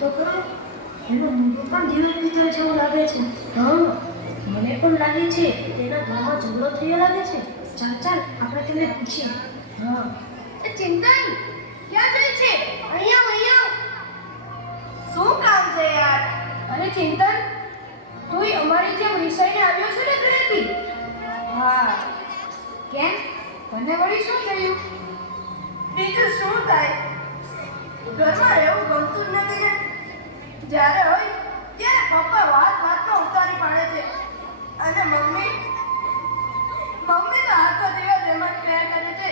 તો ખરો? એનો મુંડો પણ ધીમે ધીમે જેવું લાગે છે. હા. મને પણ લાગે છે તેના ઘરમાં ઝઘડો થયો લાગે છે. ચાલ ચાલ આપણે તેને પૂછીએ. હા. એ ચિંતન ક્યાં જાય છે? અહીંયા અહીંયા શું કામ છે યાર? અરે ચિંતન તું અમારી જેમ રિસાઈને આવ્યો છે ને ઘરેથી? હા. કેમ? તને વળી શું થયું? બીજું શું થાય? ઘરમાં રહેવું ગમતું જ નથી ને. જ્યારે હોય ત્યારે પપ્પા વાત વાતમાં ઉતારી પાડે છે. અને મમ્મી મમ્મી તો આખો દિવસ એમ જ પ્રેર કરે છે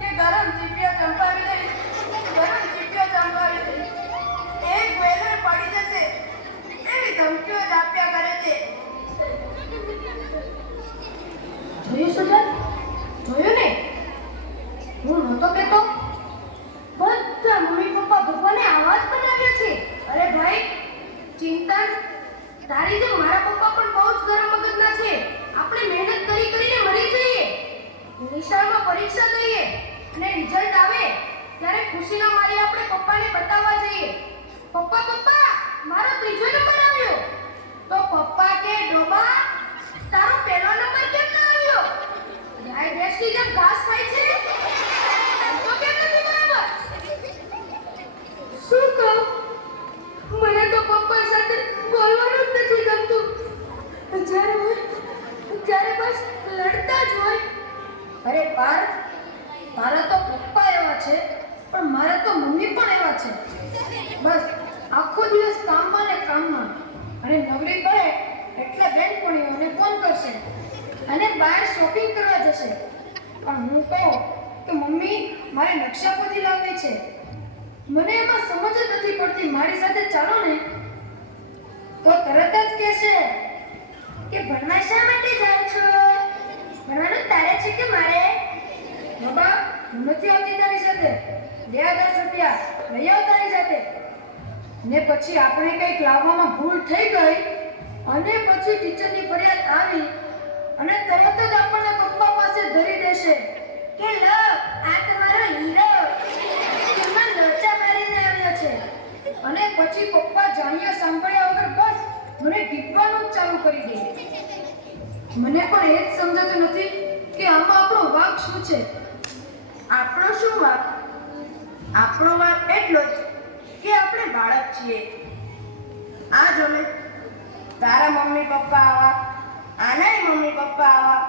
કે ગરમ ચીપિયો ચંપાવી દઈશ ગરમ ચીપિયો ચંપાવી દઈશ એક વેલર પડી જશે એવી ધમકીઓ જ આપ્યા કરે છે. જોયું સુજન? જોયું ને? હું નહોતો કહેતો બધા મમ્મી પપ્પા ભગવાને આવાજ બનાવ્યો છે અરે ભાઈ ચિંતન તારી જેમ મારા પપ્પા પણ બહુ જ ગરમ મગજના છે આપણે મહેનત કરી કરીને મળી જઈએ નિશાળમાં પરીક્ષા દઈએ અને રિઝલ્ટ આવે ત્યારે ખુશીનો મારી આપણે પપ્પાને બતાવવા જઈએ પપ્પા પપ્પા મારો ત્રીજો નંબર આવ્યો તો પપ્પા કે ડોબા તારો પહેલો નંબર કેમ ના આવ્યો ગાય ભેંસની જેમ ઘાસ ખાય છે તો કેમ નથી બરાબર શું કહું મને તો પપ્પા સાથે બોલવાનું જ નથી ગમતું જ્યારે હોય ત્યારે બસ લડતા જ હોય અરે પાર્થ, મારા તો પપ્પા એવા છે, પણ મારા તો મમ્મી પણ એવા છે. બસ, આખો દિવસ કામમાં ને કામમાં. અને નવરી પડે એટલે બેનપણીઓને ફોન કરશે? અને બહાર શોપિંગ કરવા જશે. પણ હું કહું કે મમ્મી, મારે નકશાપોથી લાવવી છે. મને એમાં સમજ જ નથી પડતી મારી સાથે ચાલો ને. તો તરત જ કહેશે કે ભણવા શા માટે જાઓ છો? ભણવાનું તારે છે કે મારે? બાબા હું નથી આવતી તારી સાથે? બે હજાર રૂપિયા લઈ આવ તારી સાથે. ને પછી આપણે કંઈક લાવવામાં ભૂલ થઈ ગઈ અને પછી ટીચરની ફરિયાદ આવી અને તરત જ આપણને પપ્પા પાસે ધરી દેશે કે, લ, આ તમારો હીરો તેમાં લોચા મારીને આવ્યો છે અને પછી પપ્પા જાણ્યા સાંભળ્યા વગર બસ મને ટીપવાનું જ ચાલુ કરી દે મને પણ એ જ સમજાતું નથી કે આમાં આપણો વાક શું છે? આપણો શું વાક? આપણો વાક એટલો જ કે આપણે બાળક છીએ. આ જો ને તારા મમ્મી પપ્પા આવા, આનાય મમ્મી પપ્પા આવા,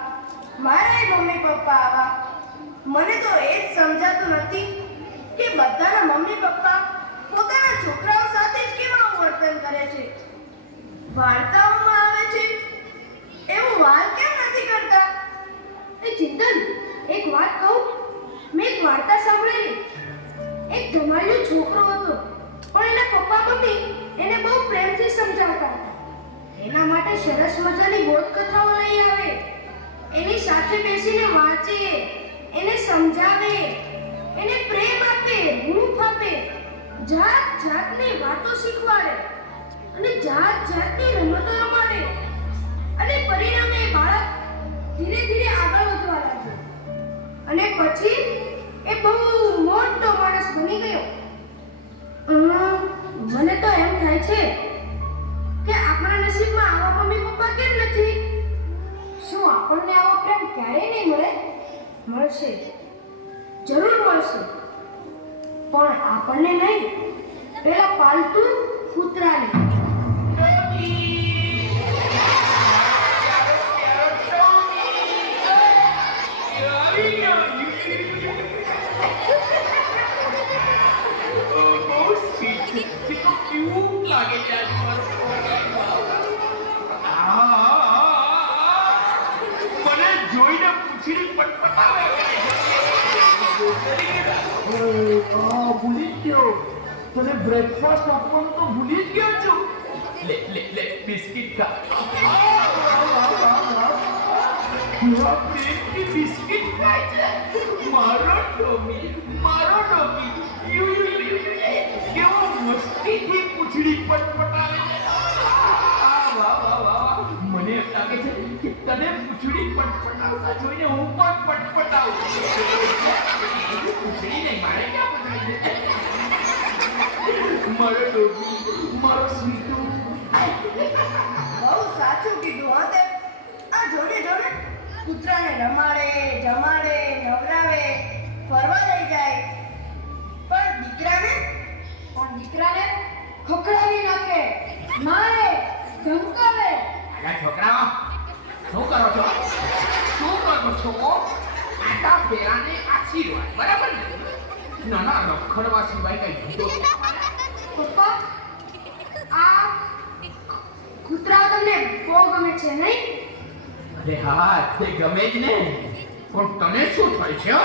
મારાય મમ્મી પપ્પા આવા. મને તો એ જ સમજાતું નથી કે બધાના મમ્મી પપ્પા પોતાના છોકરાઓ સાથે જ કેમ વર્તન કરે છે? વાર્તાઓમાં સાથે બેસીને વાંચે, એને સમજાવે, એને પ્રેમ આપે હૂંફ આપે જાત જાતની વાતો શીખવાડે અને જાત જાતની રમતો રમાડે અને પરિણામે બાળક ધીરે ધીરે આગળ વધવા લાગે અને પછી એ બહુ મોટો માણસ બની ગયો. મને તો એમ થાય છે આપણને આવો પ્રેમ ક્યારેય નહીં મળે? મળશે. જરૂર મળશે. પણ આપણને નહીં. પેલા પાલતુ કૂતરાને. Thank મારો મને જોઈને પૂછીને પટપટાવે આ ભૂલી ગયો તને બ્રેકફાસ્ટ આપવાનું તો ભૂલી જ ગયો છું લે લે મારો ટોમી. પૂંછડી પટપટાવતા જોઈને હું પણ પટપટાવું. પૂંછડી નહીં મારે ક્યાં પકડાઈ મારો ડોગી મારો સ્વીટુ બહુ સાચું કીધું હા તે. આ જોડે જોડે કૂતરાને રમાડે જમાડે નવરાવે ફરવા લઈ જાય. પણ દીકરાને પણ દીકરાને ખકડાવી નાખે મારે ધમકાવે. અલા છોકરાઓ શું કરો છો શું કરો છો આટા આશીર્વાદ બરાબર ને? ના ના રખડવા સિવાય કઈ પપ્પા આ કૂતરા તમને બહુ ગમે છે નહીં? અરે હા તે ગમે જ ને. પણ તને શું થાય છે હો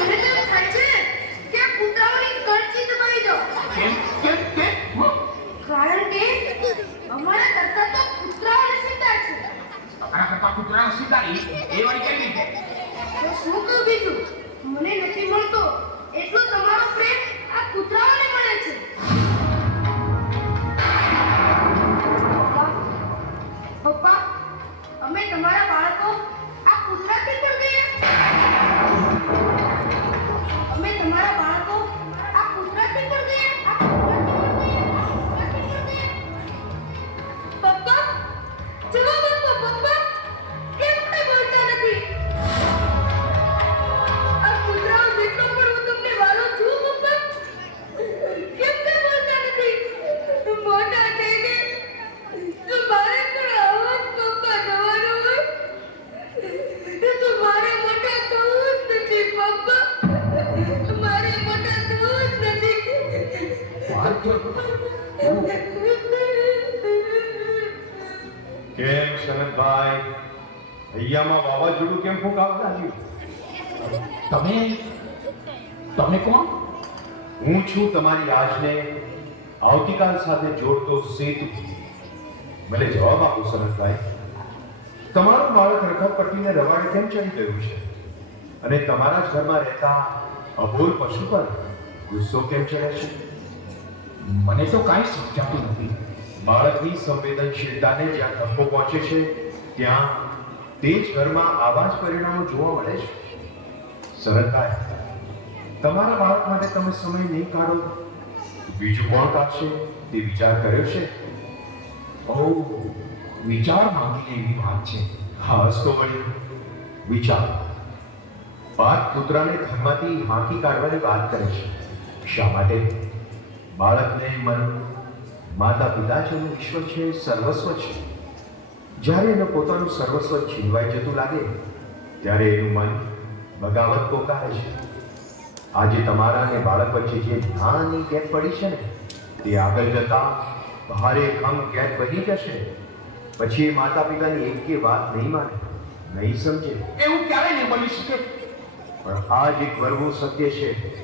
મને તો થાય છે કે કૂતરાઓની કળચી દબાવી દો. કેમ કેમ કેમ? કારણ કે અમારા કરતા તો કૂતરાઓને શીખતા છે તમારા કરતા કૂતરાને શિકારી એ વળી કેવી રીતે? તો શું કહું બીજું? મને નથી મળતો. એટલો તમારો પ્રેમ આ કૂતરાઓને મળે છે. પપ્પા, અમે તમારા બાળકો કેમ શરદભાઈ? હૈયામાં વાવાઝોડું કેમ ફૂંક આવતા તમે? તમે કોણ? હું છું તમારી આજને આવતીકાલ સાથે જોડતો સેતુ મને જવાબ આપો શરદભાઈ. તમારું બાળક રખડપટ્ટીને રવાડે કેમ ચડી ગયું છે? અને તમારા જ ઘરમાં રહેતા અબોલ પશુ પર ગુસ્સો કેમ ચડે છે? મને તો કાંઈ સમજાતું નથી. બાળકની સંવેદનશીલતાને જ્યાં ધક્કો પહોંચે છે, ત્યાં તે જ ઘરમાં આવા જ પરિણામો જોવા મળે છે. સરળતા તમારા બાળક માટે તમે સમય નહીં કાઢો. બીજું કોણ કાઢશે તે વિચાર કર્યો છે? બહુ વિચાર માંગીને એવી વાત છે. હસ તો વળી વિચાર. બાપ કૂતરાને ઘરમાંથી હાંકી કાઢવાની વાત કરે છે. શા માટે? બાળકને મન માતા પિતા છે એનું વિશ્વ છે સર્વસ્વ છે. જ્યારે એનું પોતાનું સર્વસ્વ છીનવાઈ જતું લાગે ત્યારે એનું મન બગાવત પોકારે છે. આજે તમારા અને બાળક વચ્ચે જે નાની ગેપ પડી છે ને તે આગળ જતા ભારે ખમ ગેપ બની જશે. પછી એ માતા પિતાની એક કે વાત નહીં માને નહીં સમજે. એવું ક્યારે નહીં બની શકે. પણ આ જ એક વરવું સત્ય છે.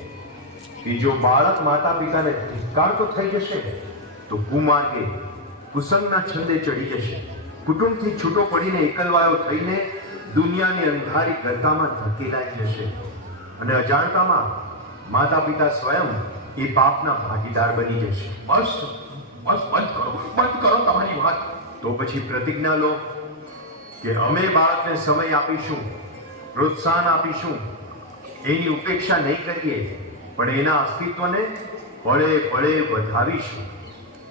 કે જો બાળક માતા પિતાને ધિક્કારતો થઈ જશે તો કુમાર્ગે કુસંગના છંદે ચડી જશે. કુટુંબથી છૂટો પડીને એકલવાયો થઈને દુનિયાની અંધારી ગરકામાં ધકેલાઈ જશે. અને અજાણતામાં માતા પિતા સ્વયં એ પાપના ભાગીદાર બની જશે. બસ બસ બંધ કરો બંધ કરો તમારી વાત. તો પછી પ્રતિજ્ઞા લો કે અમે બાળકને સમય આપીશું પ્રોત્સાહન આપીશું. એની ઉપેક્ષા નહીં કરીએ. પણ એના અસ્તિત્વને પળે પળે વધાવીશું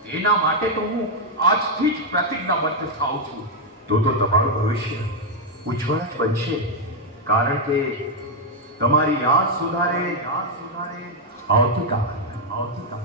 એના માટે તો હું આજથી જ પ્રતિજ્ઞાબદ્ધ થાઉં છું. તો તો તમારું ભવિષ્ય ઉજ્જવળ જ બનશે. કારણ કે તમારી યાદ સુધારે યાદ સુધારે. આવતીકાલ આવતીકાલ.